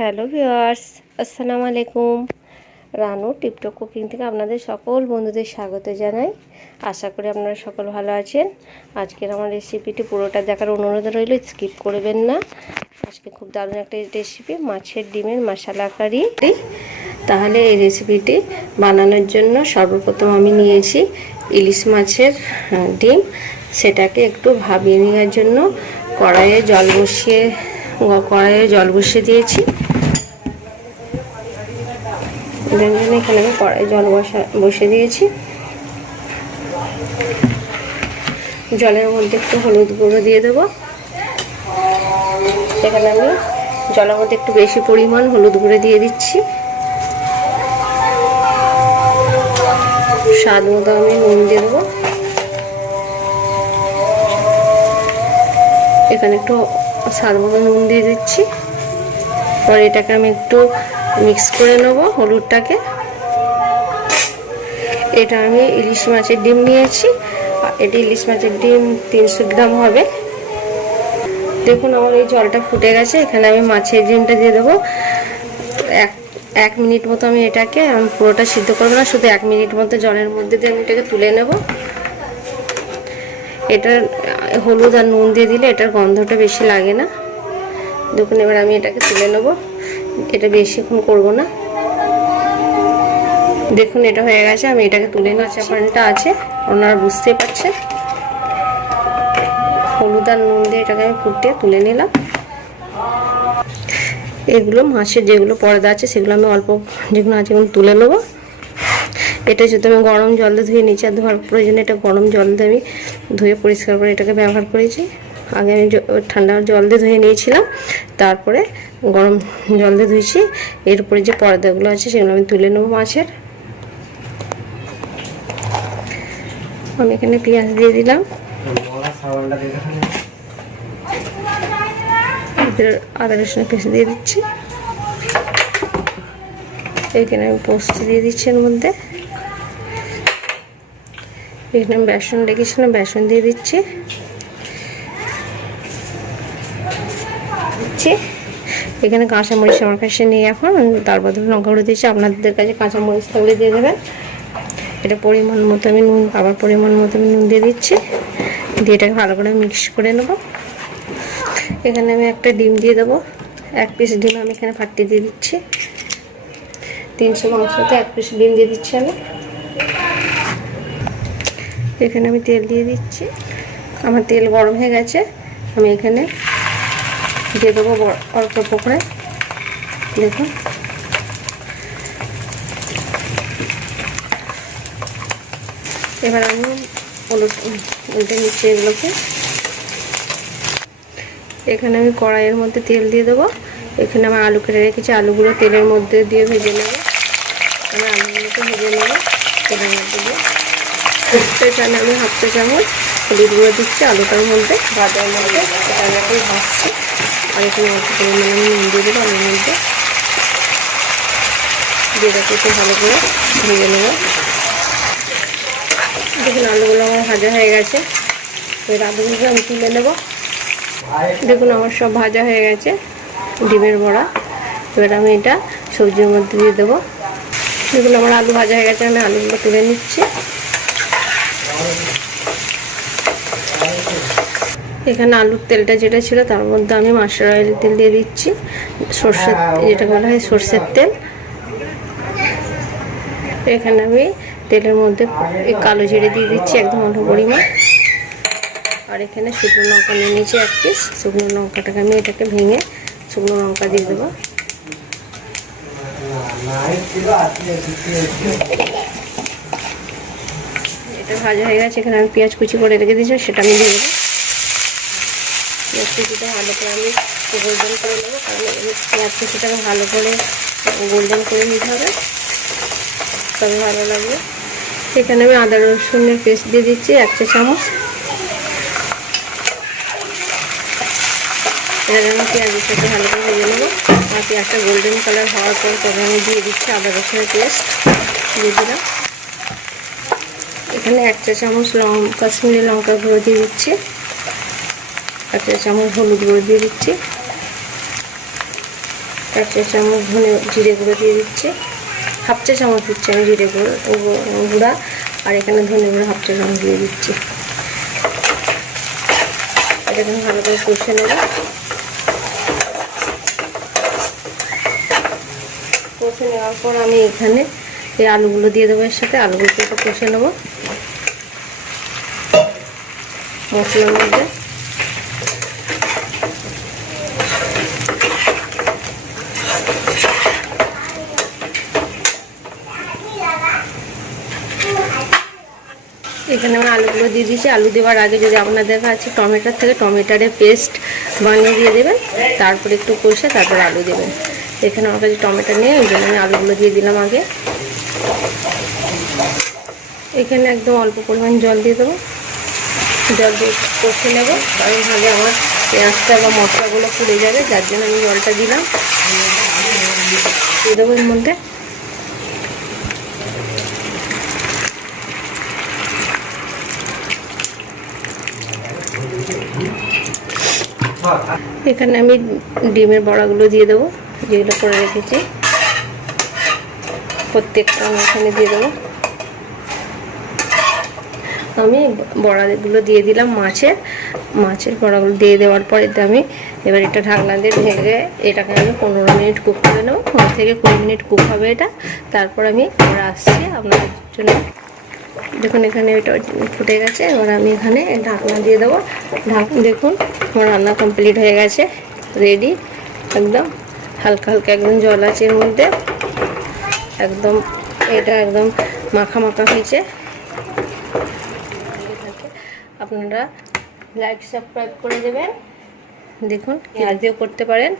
Hello viewers, আসসালামু আলাইকুম। Ranu, tiptop cooking থেকে আপনাদের সকল বন্ধুদের স্বাগত জানাই। আশা করি আপনারা সকল ভালো আছেন। আজকের আমার রেসিপিটি পুরোটা দেখার অনুরোধ রইল স্কিপ করবেন না। আজকে খুব দারুণ একটা রেসিপি মাছের ডিমের মশলা কারি তাহলে এই রেসিপিটি বানানোর জন্য সর্বপ্রথম আমি নিয়েছি ইলিশ মাছের ডিম। সেটাকে একটু ভাবিয়ে নেওয়ার জন্য কড়াইয়ে জল বসিয়ে কড়াইয়ে জল বসিয়ে দিয়েছি। জন্য এখানে আমি কড়াই জল বসা বসিয়ে দিয়েছি। জলের মধ্যে একটু হলুদ গুঁড়ো দিয়ে দেবো। এখানে আমি জলের মধ্যে একটু বেশি পরিমাণ হলুদ গুঁড়ো দিয়ে দিচ্ছি। স্বাদ মতো আমি নুন দিয়ে দেবো। এখানে একটু স্বাদ মতো নুন দিয়ে দিচ্ছি। পরে এটাকে আমি একটু মিক্স করে নেব হলুদটাকে। এটা আমি ইলিশ মাছের ডিম নিয়েছি। এটি ইলিশ মাছের ডিম তিনশো গ্রাম হবে। দেখুন আমার এই জলটা ফুটে গেছে। এখানে আমি মাছের ডিমটা দিয়ে দেবো। এক এক মিনিট মতো আমি এটাকে, আমি পুরোটা সিদ্ধ করব না, শুধু এক মিনিট মতো জলের মধ্যে দিয়ে আমি এটাকে তুলে নেব। এটার হলুদ আর নুন দিয়ে দিলে এটার গন্ধটা বেশি লাগে না। দেখুন, এবার আমি এটাকে তুলে নেব। এটা করব না। দেখুন, এটা হয়ে গেছে, আমি এটাকে তুলে নিচ্ছি পানটা আছে ওনারা বুঝতে পারছেন। হলুদ আর নুন দিয়ে এটাকে আমি ফুটিয়ে তুলে নিলাম। এগুলো মাছের যেগুলো পর্দা আছে, সেগুলো আমি অল্প যেগুলো আছে তুলে নেব। এটা যদি আমি গরম জল দিয়ে ধুয়ে নিচে ধোয়ার প্রয়োজনে, এটা গরম জল দিয়ে আমি ধুয়ে পরিষ্কার করে এটাকে ব্যবহার করেছি। আগে আমি ঠান্ডা জল দিয়ে ধুয়ে নিয়েছিলাম, তারপরে গরম জল দিয়ে ধুয়েছি। এর উপরে যে পর্দাগুলো আছে, সেগুলো আমি তুলে নেব মাছের। আমি এখানে পেঁয়াজ দিয়ে দিলাম। আদা, রসুন পেস্ট দিয়ে দিচ্ছি। এখানে আমি পোস্ত দিয়ে দিচ্ছি এর মধ্যে। এখানে বেসন রেখেছিলাম, বেসন দিয়ে দিচ্ছি। দিচ্ছি। এখানে কাঁচামরিচ আমার কাছে নেই এখন। আমি তার বদলে লঙ্কা গুঁড়ো দিচ্ছি আপনাদের কাছে কাঁচামরিচ থাকলে দিয়ে দেবেন। এটা পরিমাণ মতো আমি নুন, আবার পরিমাণ মতো আমি নুন দিয়ে দিচ্ছি। দিয়ে এটাকে ভালো করে মিক্স করে নেব। এখানে আমি একটা ডিম দিয়ে দেবো। এক পিস ডিম আমি এখানে ফাটিয়ে দিয়ে দিচ্ছি। তিনশো মাংসতে এক পিস ডিম দিয়ে দিচ্ছি আমি। এখানে আমি তেল দিয়ে দিচ্ছি। আমার তেল গরম হয়ে গেছে। আমি এখানে দিয়ে দেবো অল্প অল্প করে। দেখুন। এবার আমি উলট নিচ্ছি এগুলোকে। এখানে আমি কড়াইয়ের মধ্যে তেল দিয়ে দেবো। এখানে আমার আলু কেটে রেখেছি। আলুগুলো তেলের মধ্যে দিয়ে ভেজে নেব। আমি আলুগুলোকে ভেজে নেব তেলের মধ্যে দিয়ে। চাল আমি হাফটা চামচ হলুদ গুঁড়ো দিচ্ছি আলুটার মধ্যে ভাজার মধ্যে। আমি এখন ভাজছি। আর এখানে অল্প পরিমাণে আমি নুন দিয়ে দেবো আলুর মধ্যে দিয়ে এটাকে একটু ভালো করে ভেজে নেব। দেখুন আলুগুলো আমার ভাজা হয়ে গেছে। এবার আলুগুলোকে আমি তুলে নেব। দেখুন আমার সব ভাজা হয়ে গেছে, ডিমের বড়া। এবার আমি এটা সবজির মধ্যে দিয়ে দেবো। দেখুন আমার আলু ভাজা হয়ে গেছে, আমি আলুগুলো তুলে নিচ্ছি। এখানে আলুর তেলটা যেটা ছিল তার মধ্যে আমি মাস্টার অয়েল তেল দিয়ে দিচ্ছি। সর্ষের যেটা বলা হয় সর্ষের তেল। এখানে আমি তেলের মধ্যে কালো জিরে দিয়ে দিচ্ছি একদম অল্প পরিমাণ। আর এখানে শুকনো লঙ্কা নিয়ে নিয়েছি এক পিস শুকনো লঙ্কাটাকে আমি এটাকে ভেঙে শুকনো লঙ্কা দিয়ে দেবো। এটা ভাজা হয়ে গেছে, এখানে আমি পেঁয়াজ কুচি করে রেখে দিয়েছি, সেটা আমি দিয়ে দেবো। পেঁয়াজ কুচিটা ভালো করে আমি গোল্ডেন করে নেব, কারণ পেঁয়াজ কুচিটাকে ভালো করে গোল্ডেন করে নিতে হবে। তবে ভালো লাগবে। এখানে আমি আদা, রসুনের পেস্ট দিয়ে দিচ্ছি, এক চা চামচ। এবার আমি পেঁয়াজের সাথে ভালো করে ভেজে নেব। আর পেঁয়াজটা গোল্ডেন কালার হওয়ার পর তবে আমি দিয়ে দিচ্ছি আদা, রসুনের পেস্ট। দিয়ে দিলাম। এখানে এক চা চামচ লং কাশ্মীরি লঙ্কা গুঁড়ো দিয়ে দিচ্ছি। এক চা চামচ হলুদ গুঁড়ো দিয়ে দিচ্ছি। এক চা চামচ ধনে জিরে গুঁড়ো দিয়ে দিচ্ছি। হাফ চা চামচ দিচ্ছি আমি জিরে গুঁড়ো গুঁড়া। আর এখানে ধনে গুঁড়ো হাফ চা চামচ দিয়ে দিচ্ছি। ভালো করে কষে নেব। কষে নেওয়ার পর আমি এখানে এই আলুগুলো দিয়ে দেবো এর সাথে। আলুগুলোকে কষে নেব। মশলার মধ্যে। এখানে আমি আলুগুলো দিয়ে দিয়েছি। আলু দেওয়ার আগে যদি আপনাদের কাছে টমেটোর থেকে টমেটোরের পেস্ট বানিয়ে দিয়ে দেবেন, তারপরে একটু কষে তারপর আলু দেবেন। এখানে আমার কাছে টমেটো নেই, ওই জন্য আমি আলুগুলো দিয়ে দিলাম আগে। এখানে একদম অল্প পরিমাণ জল দিয়ে দেবো। জল দিয়ে কষে নেব, কারণ আমার পেঁয়াজটা বা মশলাগুলো পুড়ে যাবে, যার জন্য আমি জলটা দিলাম। দিয়ে দেবো এর মধ্যে। এখানে আমি ডিমের বড়াগুলো দিয়ে দেবো, যেগুলো করে রেখেছি। প্রত্যেকটা আমি এখানে দিয়ে দেবো। আমি বড়াগুলো দিয়ে দিলাম মাছের। মাছের বড়াগুলো দিয়ে দেওয়ার পর এতে আমি এবার এটা ঢাকনা দিয়ে ভেঙে এটাকে আমি পনেরো মিনিট কুক করে নেব। পনেরো থেকে কুড়ি মিনিট কুক হবে এটা। তারপর আমি আসছি আপনাদের জন্য। দেখুন, এখানে ওইটা ফুটে গেছে। এবার আমি এখানে ঢাকনা দিয়ে দেবো। ঢাক দেখুন, আমার রান্না কমপ্লিট হয়ে গেছে রেডি একদম হালকা হালকা একদম জল আছে এর মধ্যে। একদম, এটা একদম মাখা মাখা হয়েছে। আপনারা লাইক সাবস্ক্রাইব করে দেবেন। দেখুন পেঁয়াজ করতে পারেন।